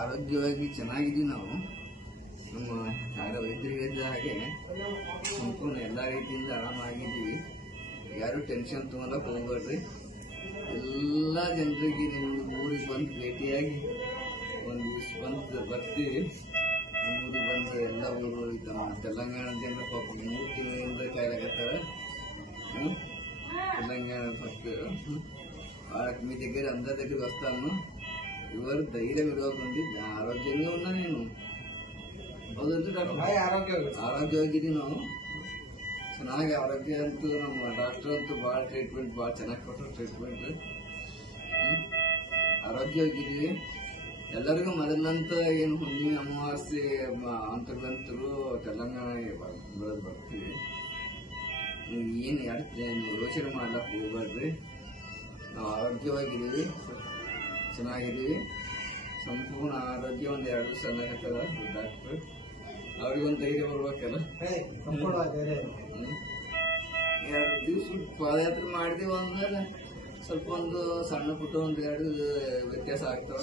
ಆರೋಗ್ಯವಾಗಿ ಚೆನ್ನಾಗಿದ್ದೀವಿ ನಾವು. ನಮ್ಮ ವೈದ್ಯರು ಹೇಳಿದ ಹಾಗೆ ಸಂಪೂರ್ಣ ಎಲ್ಲ ರೀತಿಯಿಂದ ಆರಾಮಾಗಿದ್ದೀವಿ. ಯಾರು ಟೆನ್ಷನ್ ತೊಗೊಳಕ್ ಹೋಗ್ಬೇಡ್ರಿ. ಎಲ್ಲ ಜನರಿಗೆ ನಿಮ್ಮ ಊರಿಗೆ ಬಂದು ಭೇಟಿಯಾಗಿ ಒಂದು ದಿವ್ಸ ಬಂದು ಬರ್ತೀವಿ. ಊರಿಗೆ ಬಂದು ಎಲ್ಲ ಊರು ನಮ್ಮ ತೆಲಂಗಾಣ ಜನರು ಪಾಪ 3 ತಿಂಗಳಿಂದ ಕಾಯ್ಲಾಕತ್ತಾರ. తెలంగాణ ఫస్ట్ వాళ్ళకి మీ దగ్గర అందరి దగ్గర వస్తాను. ఎవరు ధైర్యం ఇవ్వకుంది ఆరోగ్యంగా ఉన్నా నేను ಆರೋಗ್ಯವಾಗಿದ್ದೀನಿ ನಾವು. ಚೆನ್ನಾಗಿ ಆರೋಗ್ಯ ಅಂತೂ ನಮ್ಮ ಡಾಕ್ಟರ್ ಅಂತೂ ಭಾಳ ಟ್ರೀಟ್ಮೆಂಟ್ ಭಾಳ ಚೆನ್ನಾಗಿ ಕೊಟ್ಟರು. ಟ್ರೀಟ್ಮೆಂಟ್ ಆರೋಗ್ಯವಾಗಿದ್ದೀವಿ. ಎಲ್ಲರಿಗೂ ಮೊದಲಂತ ಏನು ಹುಣ್ಣಿಮೆ ಅಮಾವಾಸ್ಯೆ ಅಂತರ್ಗಂತರು ತೆಲಂಗಾಣ ಬರ್ತೀವಿ. ನೀವು ಏನು ಯೋಚನೆ ಮಾಡ್ಲಕ್ಕೆ ಹೋಗ್ಬೇಡ್ರಿ. ನಾವು ಆರೋಗ್ಯವಾಗಿದ್ದೀವಿ, ಚೆನ್ನಾಗಿದ್ದೀವಿ. ಸಂಪೂರ್ಣ ಆರೋಗ್ಯ ಒಂದು 2 ದಿವಸ ಅನ್ನಕತ್ತದ ಡಾಕ್ಟರ್. ಅವ್ರಿಗೊಂದು ಧೈರ್ಯ ಬರ್ಬೇಕಲ್ಲ. 2 ದಿವಸ ಪಾದಯಾತ್ರೆ ಮಾಡಿದೀವಿ ಅಂದ್ಮೇಲೆ ಸ್ವಲ್ಪ ಒಂದು ಸಣ್ಣ ಪುಟ್ಟ 1-2 ವ್ಯತ್ಯಾಸ ಆಗ್ತಾವ.